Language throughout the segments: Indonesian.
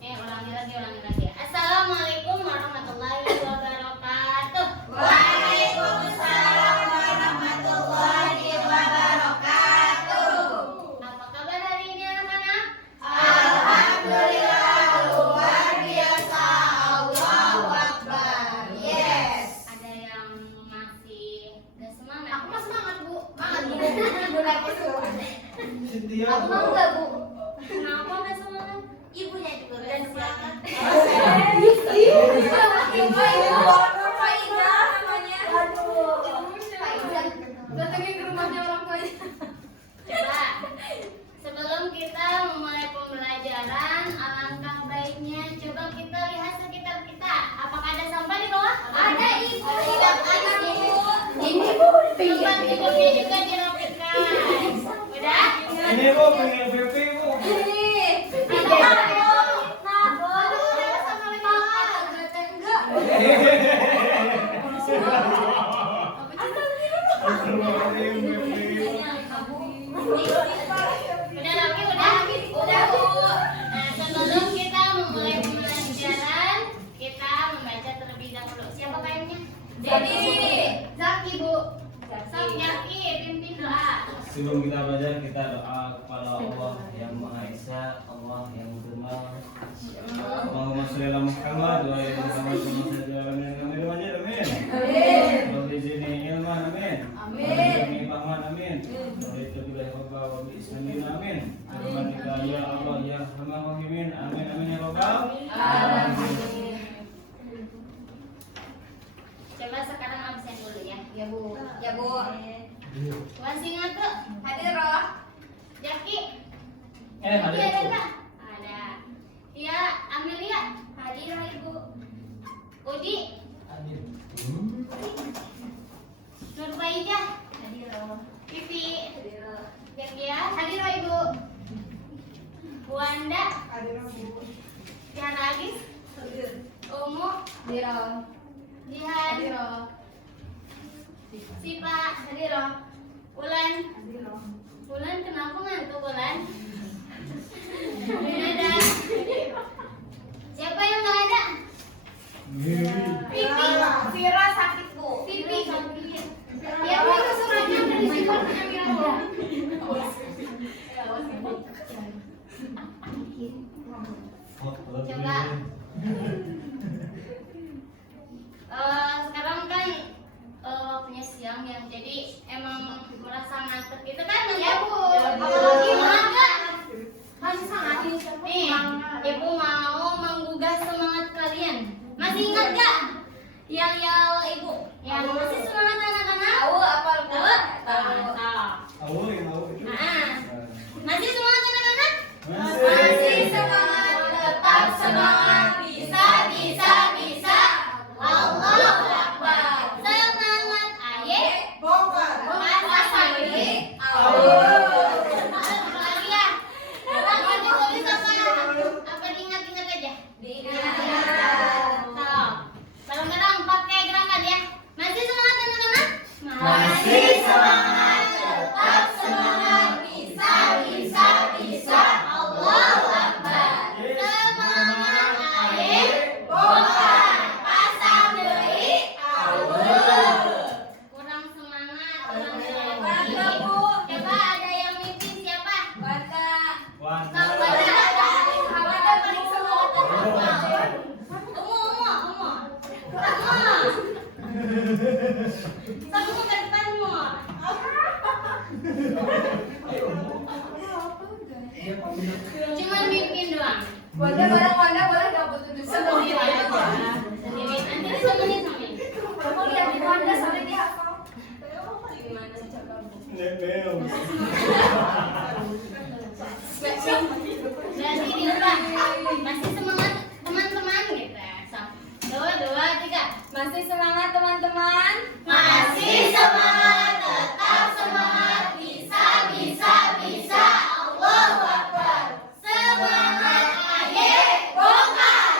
Ulangi lagi. Assalamualaikum warahmatullahi wabarakatuh. Waalaikumsalam warahmatullahi wabarakatuh. Apa kabar hari ini anak-anak? Alhamdulillah luar biasa. Allahu Akbar. Yes. Ada yang masih gak semangat? Aku mah semangat, Bu. Semangat, Bu. Cynthia, Aku mau enggak, Bu? Kenapa gak semangat? Ibunya juga udah semangat. Datangin ke rumahnya orang tuanya. Coba, sebelum kita memulai pembelajaran, alangkah baiknya coba kita lihat sekitar kita. Apakah ada sampah di bawah? Ada, Ibu. Tidak ada, Bu. Ini tempat tidurnya juga dirapikan. Udah? ini bu pengen BP bu. Udah, Bu. Nah, sebelum kita memulai pembelajaran, kita membaca terlebih dahulu. Siapa kayaknya? Zaki, Bu. Zaki, pimpin doa. Sebelum kita belajar kita doa kepada Allah yang Maha Esa, Allah yang Tunggal. Allahumma sholli ala Muhammad wa ala Muhammad kama shallaita ala Ibrahim wa ala ali Ibrahim. Amin. Rabbi zidni ilman amin. Amin. Paman amin. Wa tabilah wa wa bi ismin amin. Rahmatika ya Allah ya Arhamar Rahimin. Amin amin ya rabbal alamin. Coba sekarang absen dulu ya. Ya, Bu. Ya, Bu. Masih ingat tuh? Hadir, Roh. Jaki. Hadir. Ada enggak? Ada. Ya, Amelia. Hadir, Ibu. Udi. Hadir. Nurbaijah. Hadir, Roh. Pipi. Hadir, Roh. Gergia. Hadir, Ibu. Wanda. Hadir, Bu. Jihan Agis. Hadir. Umu. Hadir, Roh. Jihan. Hadir, Roh. Sipa. Hadir, Roh. Ulan. Hadir, Roh. Ulan kenapa ngantuk Ulan? Ada. Siapa yang nggak ada? Pipi. Vira sakit, Bu. Pipi. Ya, Bu, itu suratnya ada di situ. Ambil, Bu. Coba. Sekarang kan waktunya siang ya, jadi emang merasa ngantuk gitu kan? Ya, Bu. Apalagi makan. Masih sangat Nih, Ibu mau menggugah semangat kalian. Masih ingat gak? Yel-yel Ibu. Yang masih semangat anak-anak? tahu apa, Bu? Tahu. Tahu ya tahu. Nah, masih semangat anak-anak? Masih semangat, tetap semangat, bisa, bisa, bisa. Allahu Akbar. Semangat aye. Bongkar. Masa sendiri. Lagi ya. Lagi ditulis apa diingat-ingat aja? Tuh. Bareng-bareng pakai gerakan ya. Masih semangat anak-anak? Masih semangat, tetap semangat, bisa, bisa, bisa. Allahu Akbar. Semangat aye. Bongkar, pasang deui. Kurang semangat, Bangga, kurang lagi. Bu. Coba ada yang mimpin siapa? Wanda. Wanda. Wanda paling semangat. Umu. Kamu ke depanmu. Cuman mimpin doang. Wanda bareng Wanda boleh nggak butuh duduk Sendiri sendiri aja. aja. Sendiri. Nanti semenit. Kamu lihat di Wanda sampai dia hafal. Gimana sih coba, Bu? Nebel. Berarti diulang. Masih semangat teman-teman gitu. Dua, tiga. Masih semangat teman-teman? Masih semangat, tetap semangat, bisa, bisa, bisa. Allahu Akbar. Semangat aye, bongkar,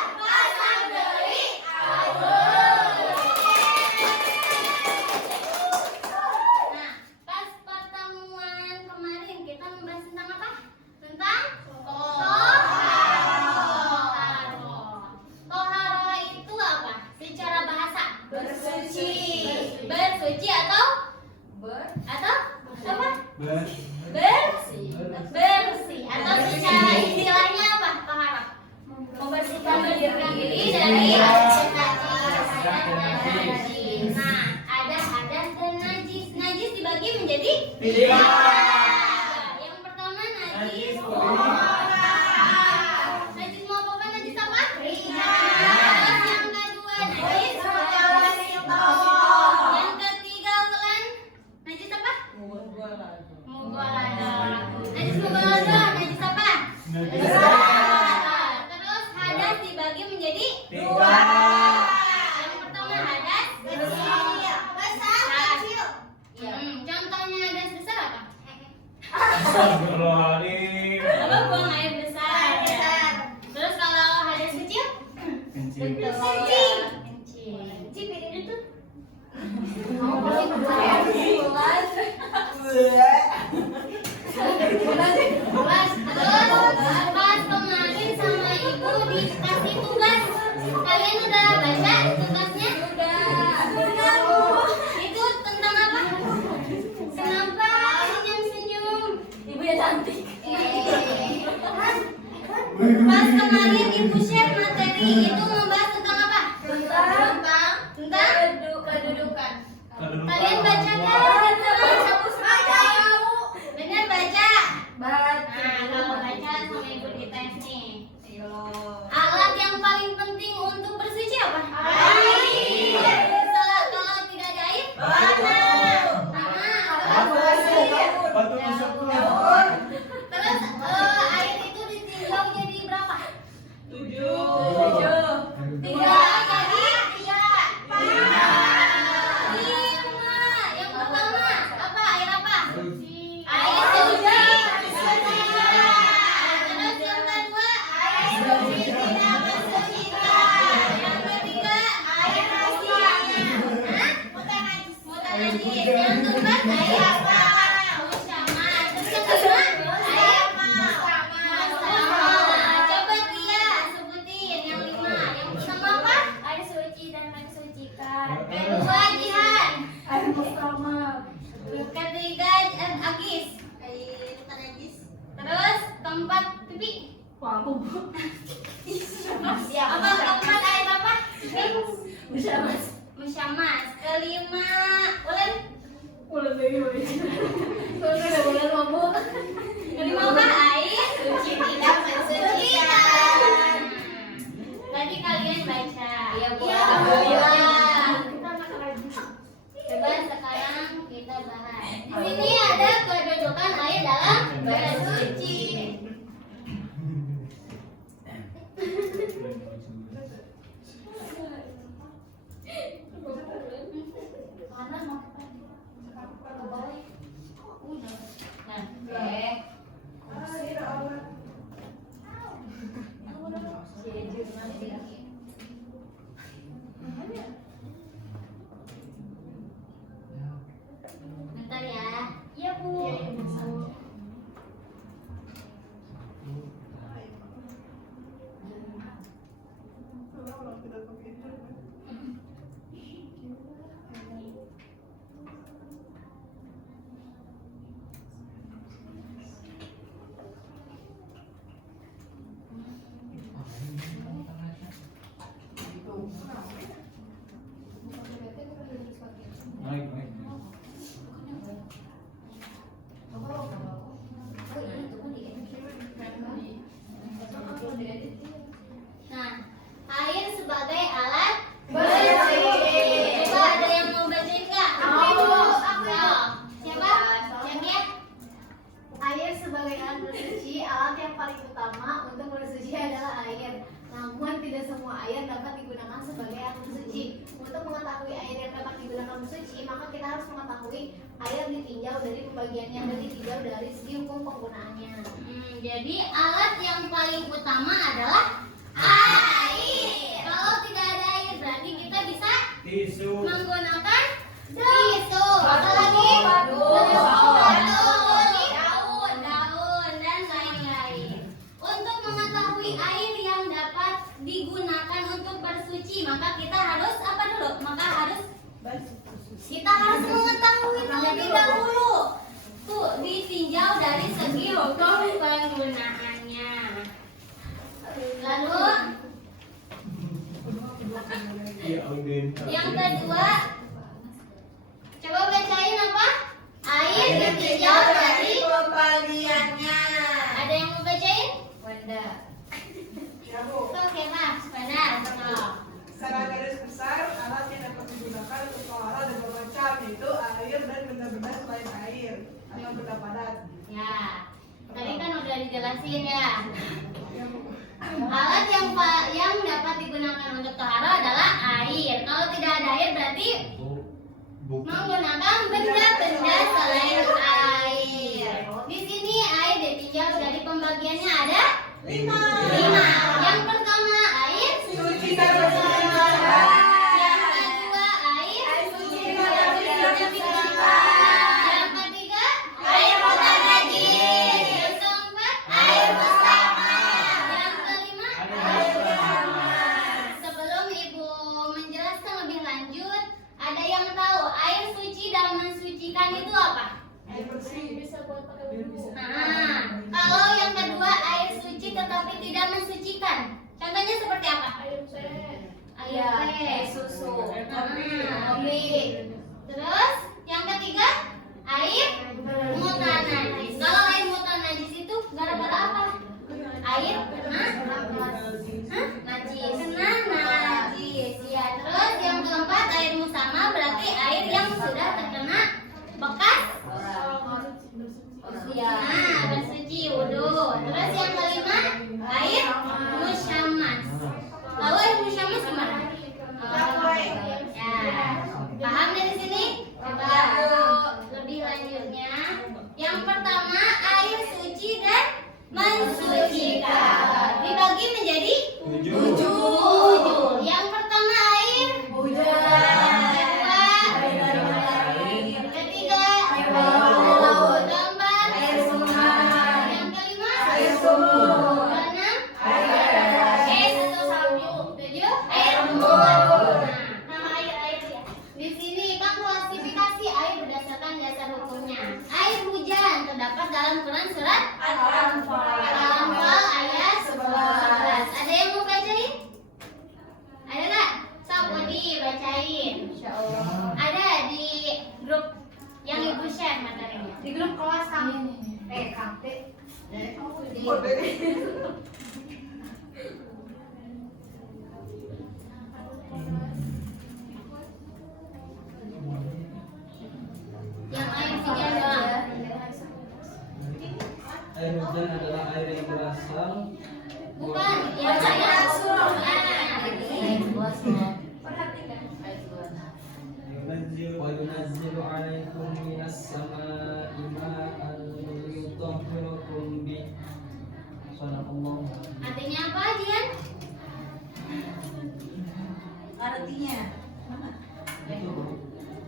dari najis. Nah, ada hadas dan najis. Najis dibagi menjadi 3. Yang pertama najis. Najis kulit. Najis mau apa? Najis apa? Terus yang kedua najis. Yang ketiga ulan. Najis apa? Mughaladzah. Najis mughaladzah. Najis apa? Najis. Terus hadas dibagi menjadi 3. Yang pertama hadas besar. Contohnya hadas besar apa? Astagfirullahaladzim. Apa buang air besar. Terus kalau hadas kecil? Kencing. Kencing. Kencing itu. Terus pas kemarin sama ibu dikasih tugas. Kalian udah baca tugasnya? Itu tentang apa? Kenapa senyum-senyum? Ibu ya cantik. Pas kemarin ibu share materi itu membahas tentang apa? Tentang kedudukan. Kalian baca kan? Benar baca? Nah, kalau baca sama ibu dites nih. Alat yang paling penting untuk bersuci apa? Air. Kalau tidak ada air? Tanah. Batu masuk ke Terus air itu ditinjau jadi berapa? 7. 3 jadi 5. Yang pertama apa? Air apa? Air suci. Terus yang kedua air suci tidak bersucikan. Yang ketiga air najis. Mutan najis. Yang keempat air apa? Musyammah. Terus yang kelima air musyammah. Coba dia sebutin yang 5. Yang pertama apa? Air suci dan mensucikan. Kedua jihan. Air mustamah. Ketiga agis. Terus keempat pipi. Wah, aku Apa keempat air apa? bisa mas. Musyamas. Kelima ulen. Udah bayi. Kalau udah boleh mabuk. Kelima apa? Air suci tidak mensucikan. Tadi kalian baca. Iya Bu. Coba sekarang kita bahas. Di sini ada kedudukan air dalam bersuci. Bentar ya. Iya Bu. Baik, baik. Nah, air sebagai alat bersih. Coba ada yang mau bacain nggak? Aku. Siapa? Siapa? Air sebagai alat bersuci, alat yang paling utama untuk bersuci adalah air. Namun tidak semua air dapat digunakan sebagai alat bersuci. Untuk mengetahui air yang dapat digunakan bersuci, maka kita harus mengetahui air ditinjau dari pembagiannya dan ditinjau dari segi hukum penggunaannya. Jadi alat yang paling utama adalah air. Kalau tidak ada air berarti kita bisa Tisu. menggunakan tisu. Apa lagi? Daun dan lain-lain. Untuk mengetahui air yang dapat digunakan untuk bersuci, maka kita harus apa dulu? Kita harus mengetahui terlebih dahulu. Tuh, ditinjau dari segi hukum penggunaannya. Lalu Yang kedua, coba bacain apa? Air ditinjau dari pembagiannya. Ada yang mau bacain? Wanda. Oke, Mas. Benar. Secara garis besar, alat yang dapat digunakan untuk tohara ada dua macam, yaitu air dan benda-benda selain air atau benda padat. Ya, tadi kan udah dijelasin ya. Alat yang dapat digunakan untuk tohara adalah air. Kalau tidak ada air berarti menggunakan benda-benda selain air. Di sini air ditinjau dari pembagiannya ada 5. Yang pertama air Suci dan bersih. Yang kedua air Suci dan bersih. Yang ketiga air mutan najis. Yang keempat air mustahil. Yang kelima sebelum ibu menjelaskan lebih lanjut, ada yang tahu air suci dan mensucikan itu apa? Air bersih. Nah, kalau yang kedua air suci tetapi tidak mensucikan, contohnya seperti apa? Air teh, Susu. kopi. Terus yang ketiga air mutan najis. Kalau air mutan najis itu gara-gara apa? Air najis. Kena najis. Ya, terus yang keempat air musama berarti air yang sudah terkena bekas. Nah, bersuci wudu. Terus yang kelima air musyamas. Tahu air musyamas gimana? Ya, paham dari sini? Coba lebih lanjutnya. Yang pertama air suci dan mensucikan. Dibagi menjadi 7. Yang pertama air ketiga keempat yang kelima keenam tujuh air nama air ya. Di sini kan klasifikasi air berdasarkan dasar hukumnya. Air hujan terdapat dalam Quran surat Al-Anfal ayat 11. Ada yang mau bacain? Ada nggak? Sok dibacain. Ada di grup yang ibu share materinya. Di grup kelas kami. Kakek. Yang air hujan doang. Air hujan adalah air yang berasal Bukan, yang air وينزل عليكم من السماء ماء ليطهركم به. Sadaqallah. Artinya apa, Jian? Artinya,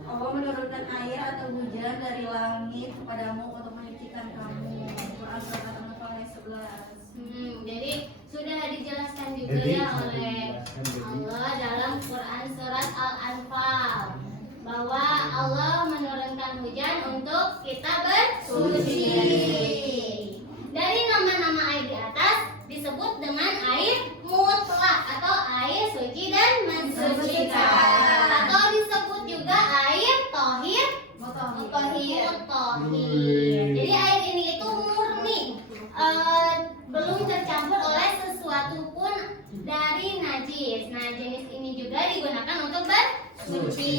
Allah menurunkan air atau hujan dari langit kepadamu untuk menyucikan kamu. Quran surat Al-Anfal ayat 11. Jadi sudah dijelaskan juga ya oleh Allah dalam Quran surat Al-Anfal bahwa Allah menurunkan hujan untuk kita bersuci. Dari nama-nama air di atas disebut dengan air mutlak atau air suci dan mensucikan, atau disebut juga air tohir. Jadi air ini itu murni, belum tercampur oleh sesuatu pun dari najis. Nah, jenis ini juga digunakan untuk bersuci.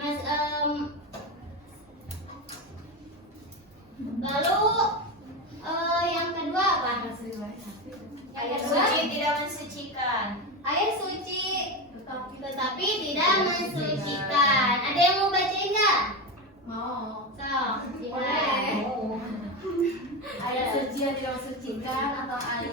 Mas, lalu yang kedua apa? Air suci tidak mensucikan. Air suci tetapi tidak mensucikan. Ada yang mau bacain nggak? Mau. So, boleh. Air suci yang tidak mensucikan atau air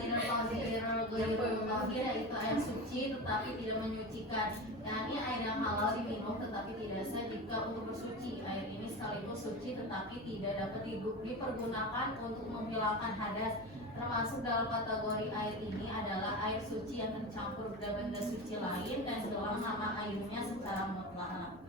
tohir yaitu air suci tetapi tidak menyucikan. Yakni air yang halal diminum tetapi tidak sah jika untuk bersuci. Air ini sekaligus suci tetapi tidak dapat dipergunakan untuk menghilangkan hadas. Termasuk dalam kategori air ini adalah air suci yang tercampur benda-benda suci lain dan dalam nama airnya secara mutlak.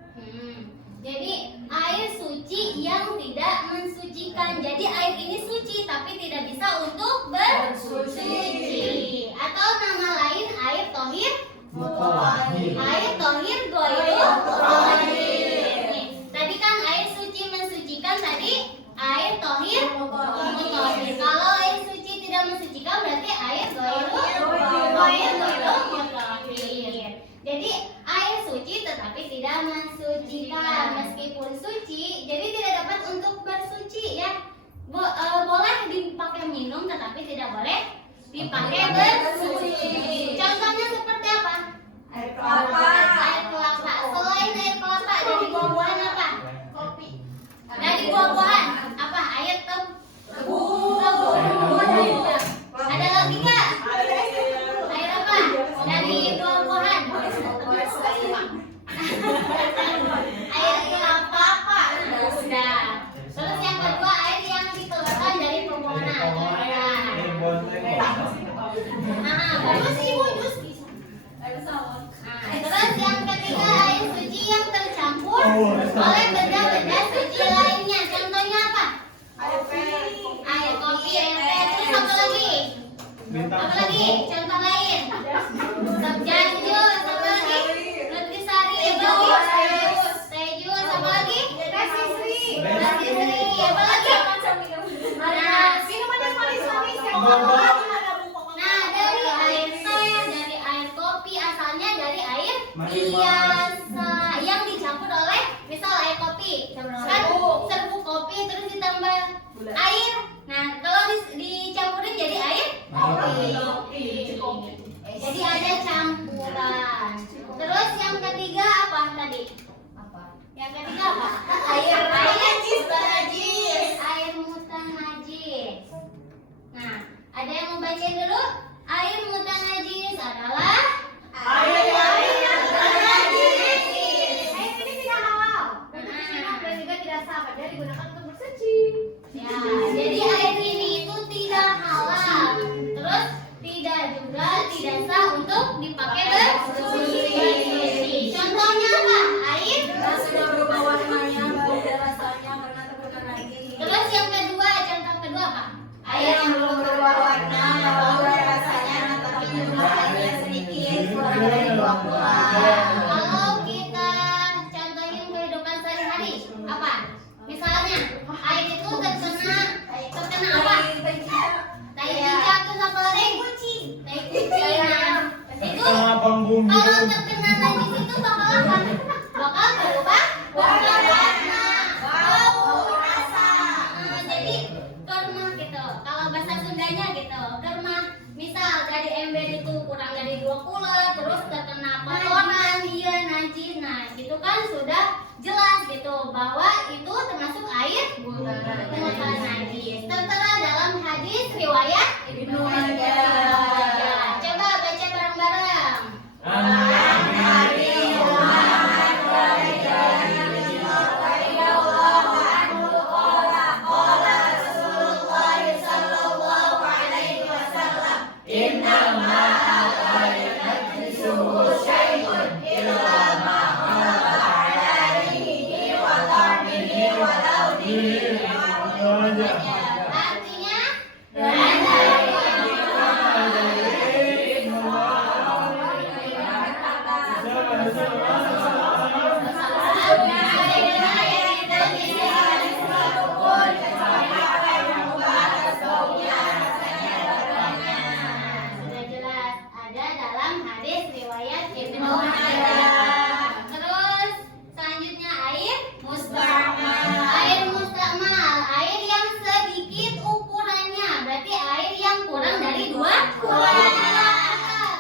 Jadi air suci yang tidak mensucikan. Jadi air ini suci tapi tidak bisa untuk bersuci. Atau nama lain air tohir Air tohir goiru mutahhir. Nih, tadi kan air suci mensucikan, tadi air tohir mutahhir. Kalau air suci tidak mensucikan berarti air goiru mutahhir. Jadi air suci tetapi tidak mensucikan. Meskipun suci, jadi tidak dapat untuk bersuci ya. Boleh dipakai minum tetapi tidak boleh dipakai bersuci. Contohnya seperti apa? Air kelapa. Air kelapa. Selain air kelapa dari buah-buahan apa? Kopi. Dari buah-buahan apa? Air tebu. Ada lagi nggak? Air apa? Dari buah-buahan. Air kelapa apa? Sudah. Terus yang kedua air yang dikeluarkan dari pepohonan. Bagus ibu jus bisa. Terus yang ketiga air suci yang tercampur oleh benda-benda suci lainnya. Contohnya apa? Air kopi, air teh. Terus apa lagi? Apa lagi? Contoh lain. Subjanjur, apa lagi? Nutrisari, teh jus, apa lagi? Resisri, apa lagi? Minuman yang manis-manis yang Nah, dari air teh, dari air kopi asalnya dari air biasa yang dicampur oleh misal air kopi. Kan serbuk kopi terus ditambah air. Nah, kalau dicampurin jadi air kopi. Jadi ada campuran. Terus yang ketiga apa tadi? Yang ketiga apa? Air najis. Air mutanajis. Nah, ada yang mau bacain dulu? Air mutanajis adalah Air ini tidak halal untuk diminum dan juga tidak sah dan digunakan untuk bersuci. ya, jadi air ini itu tidak halal. Terus tidak sah untuk dipakai bersuci. Contohnya apa? Air. Sudah berubah warnanya, beda rasanya karena terbuka lagi. Terus yang kedua, contoh kedua apa? Air yang belum berubah warna, bau dan rasanya, tapi jumlahnya sedikit, kurang dari 20. Kalau kita contohin kehidupan sehari-hari, apa? Misalnya, air itu terkena apa? Tai cicak, terus apa lagi? Tai kucing. Nah, itu kalau terkena najis itu bakal apa? Bakal berubah warna, bau, rasa. Jadi karena gitu. Kalau bahasa Sundanya gitu, karena misal dari ember itu kurang dari 20, terus terkena kotoran dia najis. Nah, itu kan sudah jelas gitu bahwa itu termasuk air mutan najis. Tertera dalam hadis riwayat Ibnu Majah. Coba baca bareng-bareng. Artinya sudah jelas ada dalam hadis riwayat Ibnu Majah. Terus selanjutnya air mustakmal. Air mustakmal, air yang sedikit ukurannya, berarti air yang kurang dari 2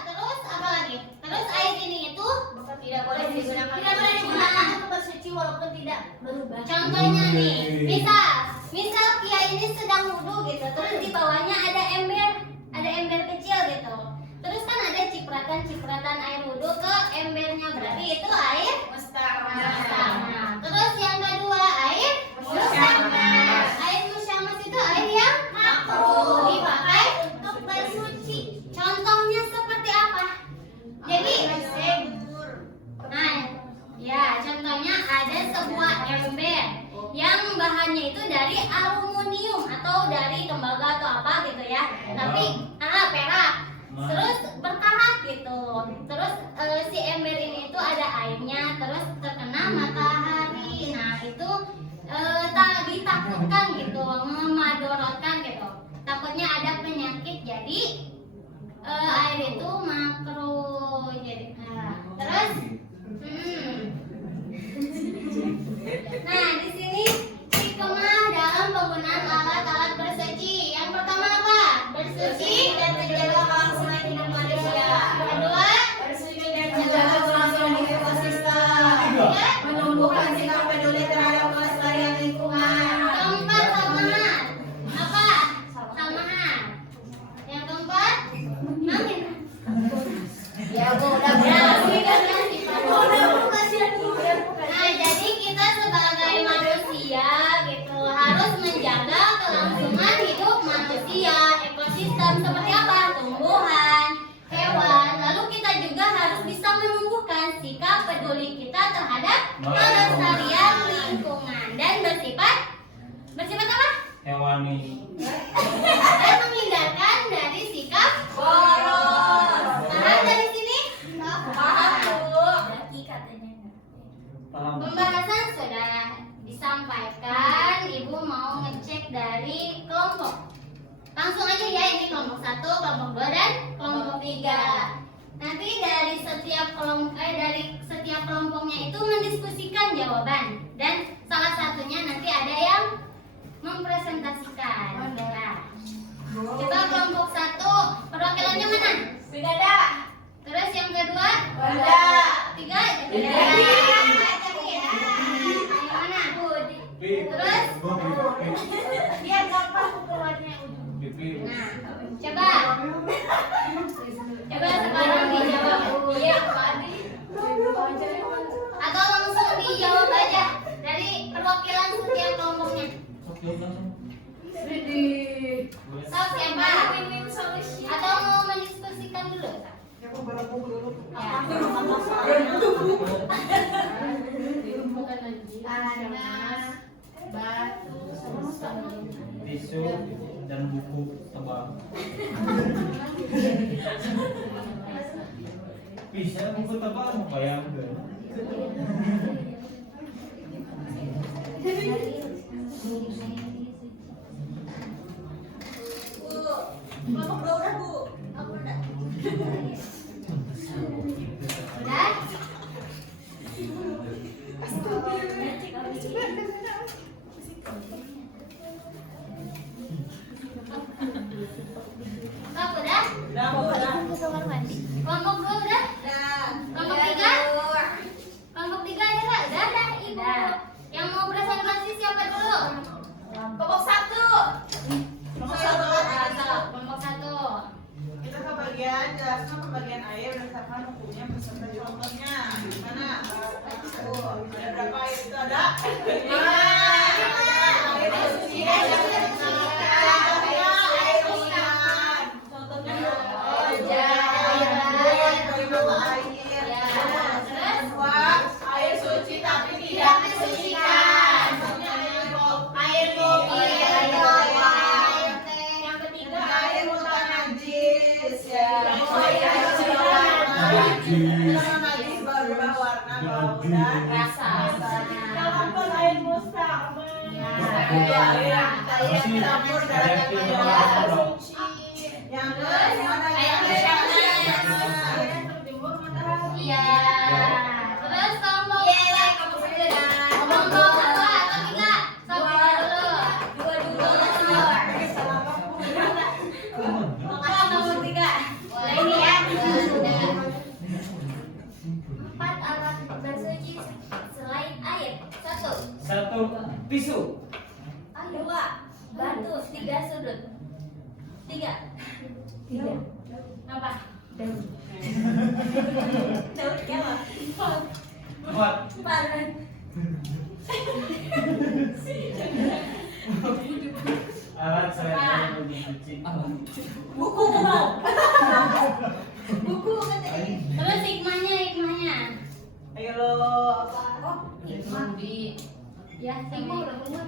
Terus apa lagi? Terus air ini itu tidak boleh digunakan untuk bersuci walaupun tidak berubah. Contohnya nih, misal Kia ini sedang wudhu gitu, terus di bawahnya ada ember kecil gitu. Terus kan ada cipratan air wudhu ke embernya, berarti itu air mustakmal. Terus yang kedua air musyamas. Air musyamas itu air yang makruh dipakai untuk bersuci. Contohnya seperti apa? Jadi ya contohnya ada sebuah ember yang bahannya itu dari aluminium atau dari tembaga atau apa gitu ya. Tapi perak. Terus berkarat gitu. Terus menakutkan gitu, memadorotkan gitu. Takutnya ada penyakit, jadi air itu makro. Jadi, terus, nah di sini hikmah dalam penggunaan alat-alat bersuci. Yang pertama apa? Bersuci dan menjaga kelangsungan hidup manusia. Kedua, Bersuci dan menjaga kelangsungan hidup ekosistem. ketiga, Menumbuhkan sikap peduli terhadap kelestarian lingkungan. keempat, samahan. Apa? Samahan. Yang keempat, nangin. Ya, Bu, udah Nah, jadi kita sebagai manusia gitu harus menjaga kelangsungan hidup manusia, ekosistem seperti apa? Tumbuhan, hewan. Lalu kita juga harus bisa menumbuhkan sikap peduli kita terhadap kelestarian lingkungan dan bersifat apa? Hewani. Dan menghindarkan dari sikap boros. Paham dari sini? Paham, Bu. Paham? Pembahasan sudah disampaikan. Ibu mau ngecek dari kelompok. Langsung aja ya, ini kelompok 1, kelompok 2 dan kelompok 3. Nanti dari setiap kelompoknya itu mendiskusikan jawaban dan salah satunya nanti ada yang mempresentasikan. Nah, coba kelompok 1 perwakilannya mana? Brigada. Terus yang kedua? Banda. 3? Terus? Biar gampang keluarnya. Nah, coba sekarang dijawab. Iya, atau langsung dijawab aja dari perwakilan setiap kelompoknya. Sok siapa? Atau mau mendiskusikan dulu? Yang beberapa dulu. Ya. Tanah, batu, Tisu dan buku tebal. Bisa buku tebal apa yang kelompok 2 udah, Bu. Aku udah. Udah? Sok udah? Kelompok 2 udah? Kelompok 3? Kelompok 3 ada nggak? Udah, Ibu. Yang mau presentasi siapa dulu? Kelompok 1. Kelompok 1. Kita ke bagian jelaskan pembagian air berdasarkan hukumnya beserta contohnya. Mana? Ada berapa air itu ada? 5. Air bersih dan air hujan. Contohnya air. Kedua, air suci tapi tidak mensucikan. Contohnya air kopi, air bawang. Yang ketiga, Air mutan najis ya. Najis berubah warna, bau dan rasa. Campur air mustak. Air campur dalam suci. Yang mana Air terjemur matahari. Iya. Terus kelompok kelompok 2 atau 3? Sok dulu. Kelompok 3. Boleh ini ya. 4 alat bersuci selain air. 1. 1 tisu. 2 batu, 3 sudut. 3 apa? Daun apa? 4 alat selain air bersuci. Buku. Buku katanya. Terus hikmahnya. Ayo lo apa? Ya, hikmah udah keluar.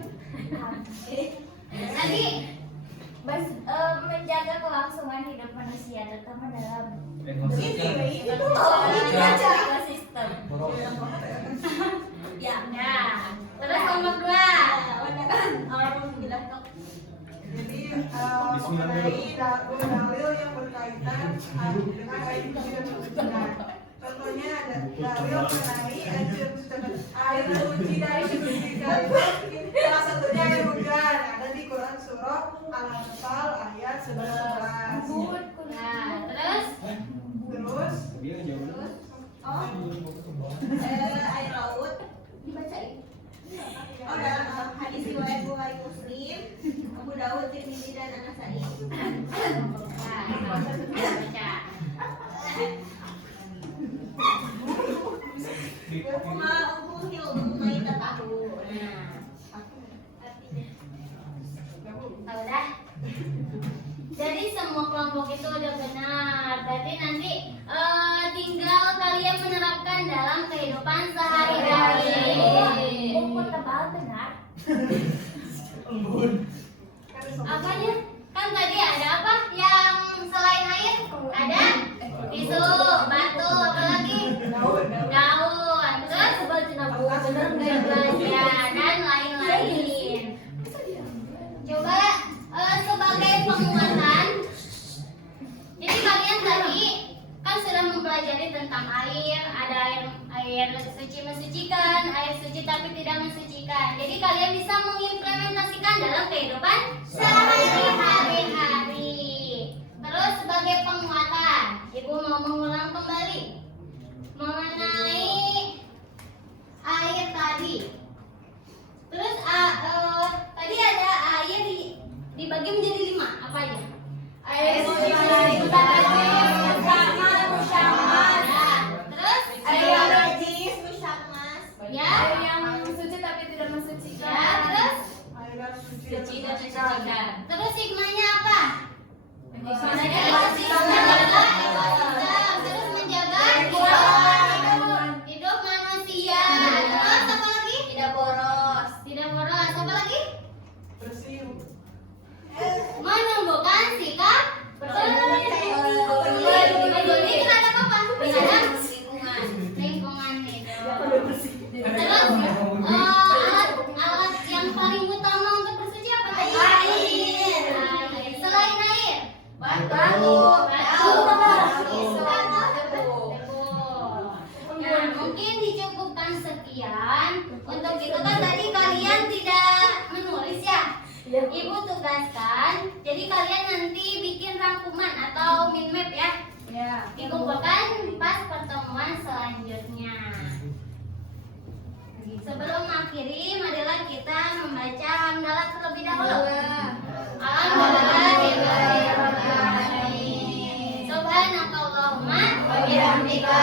Tadi menjaga kelangsungan hidup manusia terutama dalam Ini itu ekosistem. ya. Terus kelompok 2. mengenai dalil yang berkaitan dengan air suci dan kesucian. Contohnya ada dalil mengenai air suci dari kesucian. Salah satunya air hujan, ada di Quran surah Al-Anfal ayat 11. Nah, terus Terus Air laut dibacain. Oh, dalam hadis riwayat Bukhari Muslim, Abu Dawud, Tirmidzi dan An-Nasa'i. nah, baca. Kuma ukhil mai tatahu. Nah, udah. Jadi semua kelompok itu udah benar. Berarti nanti tinggal kalian menerapkan dalam kehidupan sehari-hari. Umur tebal benar. Apanya? Kan tadi ada apa? Yang selain air ada tisu, batu, apa lagi? Daun. Terus bener nggak ya dan lain-lain. Coba sebagai penguatan. Jadi kalian tadi kan sudah mempelajari tentang air, ada air suci mensucikan, air suci tapi tidak mensucikan. Jadi kalian bisa mengimplementasikan dalam kehidupan sehari-hari. Terus sebagai penguatan, Ibu mau mengulang kembali mengenai air tadi. Terus tadi ada air dibagi menjadi 5, apa aja? Air suci, terus Air najis, musyamas. ya, yang suci tapi tidak mensucikan. ya, terus air suci Suci dan mensucikan. terus hikmahnya apa? Menjaga Terus menjaga hidup manusia. Terus apa lagi? tidak boros. Tidak boros. Apa lagi? bersih. Menumbuhkan sikap peduli terhadap apa? Terhadap lingkungan itu. Terus alat yang paling utama untuk bersuci apa tadi? Air. Selain air, Batu. Nah, mungkin dicukupkan sekian. Untuk itu kan tadi kalian tidak menulis ya. Ibu tugaskan. Jadi kalian nanti bikin rangkuman atau mind map ya. Dikumpulkan pas pertemuan selanjutnya. Sebelum akhiri, marilah kita membaca hamdalah terlebih dahulu. Alhamdulillahirobbilalamin. Subhanakallahumma wa bihamdika